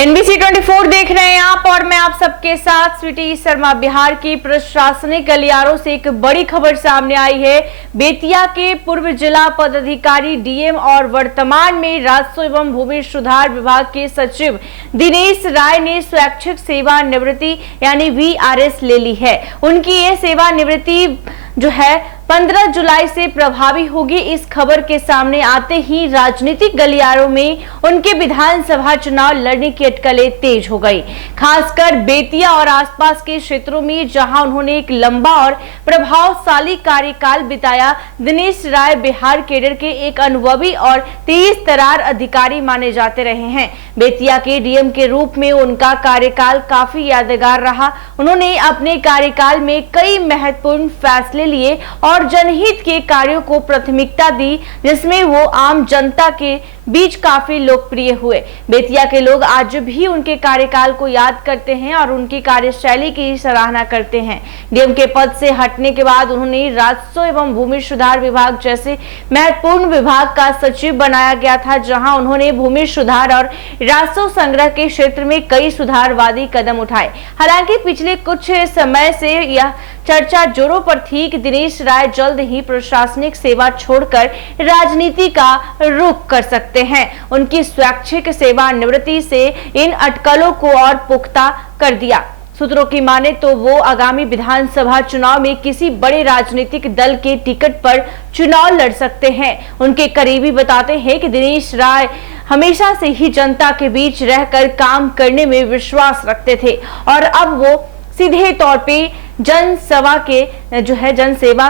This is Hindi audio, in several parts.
NBC 24 देख रहे हैं आप और मैं आप सबके साथ स्वीटी शर्मा। बिहार की प्रशासनिक गलियारों से एक बड़ी खबर सामने आई है। बेतिया के पूर्व जिला पदाधिकारी डीएम और वर्तमान में राजस्व एवं भूमि सुधार विभाग के सचिव दिनेश राय ने स्वैच्छिक सेवानिवृत्ति यानी VRS ले ली है। उनकी ये सेवानिवृत्ति जो है 15 जुलाई से प्रभावी होगी। इस खबर के सामने आते ही राजनीतिक गलियारों में उनके विधानसभा चुनाव लड़ने की अटकलें तेज हो गई। खासकर बेतिया और आसपास के क्षेत्रों में जहां उन्होंने एक लंबा और प्रभावशाली कार्यकाल बिताया। दिनेश राय बिहार कैडर के एक अनुभवी और तेज तर्रार अधिकारी माने जाते रहे हैं। बेतिया के डीएम के रूप में उनका कार्यकाल काफी यादगार रहा। उन्होंने अपने कार्यकाल में कई महत्वपूर्ण फैसले लिए और जनहित के कार्यों को प्राथमिकता दी, जिसमें वो आम जनता के बीच काफी लोकप्रिय हुए। बेतिया के लोग आज भी उनके कार्यकाल को याद करते हैं और उनकी कार्यशैली की सराहना करते हैं। डीएम के पद से हटने के बाद उन्होंने राजस्व एवं भूमि सुधार विभाग जैसे महत्वपूर्ण विभाग का सचिव बनाया गया था, जहां उन्होंने भूमि सुधार और राजस्व संग्रह के क्षेत्र में कई सुधारवादी कदम उठाए। हालांकि पिछले कुछ समय से यह चर्चा जोरों पर थी कि दिनेश राय जल्द ही प्रशासनिक सेवा छोड़कर राजनीति का रुख कर सकते हैं। उनकी स्वैच्छिक सेवानिवृत्ति से इन अटकलों को और पुख्ता कर दिया। सूत्रों की माने तो वो आगामी विधानसभा चुनाव में किसी बड़े राजनीतिक दल के टिकट पर चुनाव लड़ सकते हैं। उनके करीबी बताते हैं कि दिनेश राय हमेशा से ही जनता के बीच रहकर काम करने में विश्वास रखते थे और अब वो सीधे तौर पे जनसेवा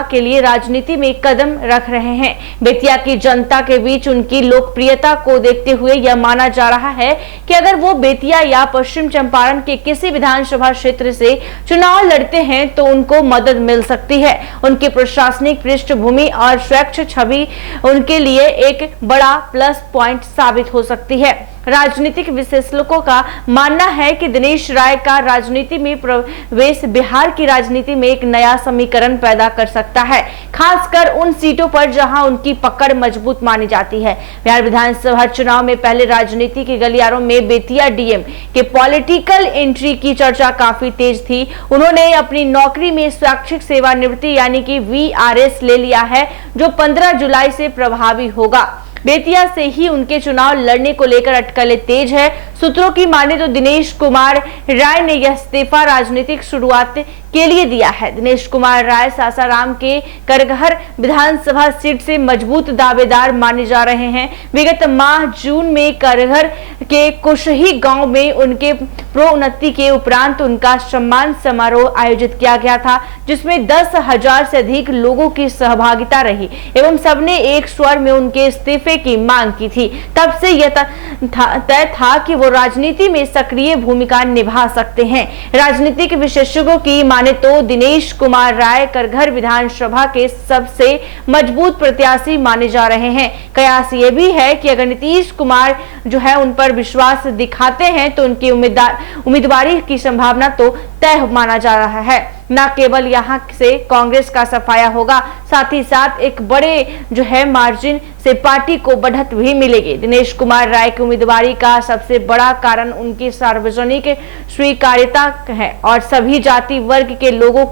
के लिए राजनीति में कदम रख रहे हैं। बेतिया की जनता के बीच उनकी लोकप्रियता को देखते हुए यह माना जा रहा है कि अगर वो बेतिया या पश्चिम चंपारण के किसी विधानसभा क्षेत्र से चुनाव लड़ते हैं तो उनको मदद मिल सकती है। उनकी प्रशासनिक पृष्ठभूमि और स्वच्छ छवि उनके लिए एक बड़ा प्लस पॉइंट साबित हो सकती है। राजनीतिक विश्लेषकों का मानना है कि दिनेश राय का राजनीति में प्रवेश बिहार की राजनीति में एक नया समीकरण पैदा कर सकता है, खासकर उन सीटों पर जहां उनकी पकड़ मजबूत मानी जाती है। बिहार विधानसभा चुनाव में पहले राजनीति के गलियारों में बेतिया डीएम के पॉलिटिकल एंट्री की चर्चा काफी तेज थी। उन्होंने अपनी नौकरी में स्वैच्छिक सेवानिवृत्ति यानी कि VRS ले लिया है, जो 15 जुलाई से प्रभावी होगा। बेतिया से ही उनके चुनाव लड़ने को लेकर अटकलें तेज है। सूत्रों की माने तो दिनेश कुमार राय ने यह इस्तीफा राजनीतिक शुरुआत के लिए दिया है। दिनेश कुमार राय सासाराम के करगहर विधानसभा सीट से मजबूत दावेदार माने जा रहे हैं। विगत माह जून में करगहर के कुशही गांव में उनके प्रोन्नति के उपरांत उनका सम्मान समारोह आयोजित किया गया था, जिसमें 10,000 से अधिक लोगों की सहभागिता रही एवं सबने एक स्वर में उनके इस्तीफे की मांग की थी। तब से यह तय था कि वो राजनीति में सक्रिय भूमिका निभा सकते हैं। राजनीतिक विशेषज्ञों की माने तो दिनेश कुमार राय करगहर विधानसभा के सबसे मजबूत प्रत्याशी माने जा रहे हैं। कयास ये भी है कि अगर नीतीश कुमार जो है उन पर विश्वास दिखाते हैं तो उनकी उम्मीदवारी की संभावना तो तय माना जा रहा है। न केवल यहां से कांग्रेस का सफाया होगा, साथ ही साथ एक बड़े जो है मार्जिन से पार्टी को बढ़त भी मिलेगी। दिनेश कुमार राय की उम्मीदवारी का सबसे बड़ा कारण उनकी सार्वजनिक स्वीकार्यता है और सभी जाति वर्ग के लोगों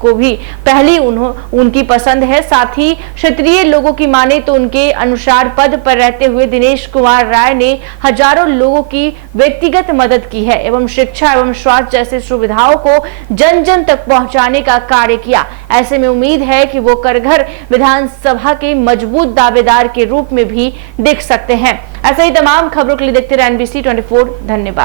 को भी पहली उनकी पसंद है। साथ ही क्षेत्रीय लोगों की माने तो उनके अनुसार पद पर रहते हुए दिनेश कुमार राय ने हजारों लोगों की व्यक्तिगत मदद की है एवं शिक्षा एवं स्वास्थ्य जैसे सुविधाओं को जन जन तक पहुंचाने का कार्य किया। ऐसे में उम्मीद है कि वो करगहर विधानसभा के मजबूत दावेदार के रूप में भी दिख सकते हैं। ऐसे ही तमाम खबरों के लिए देखते रहे NBC 24। धन्यवाद।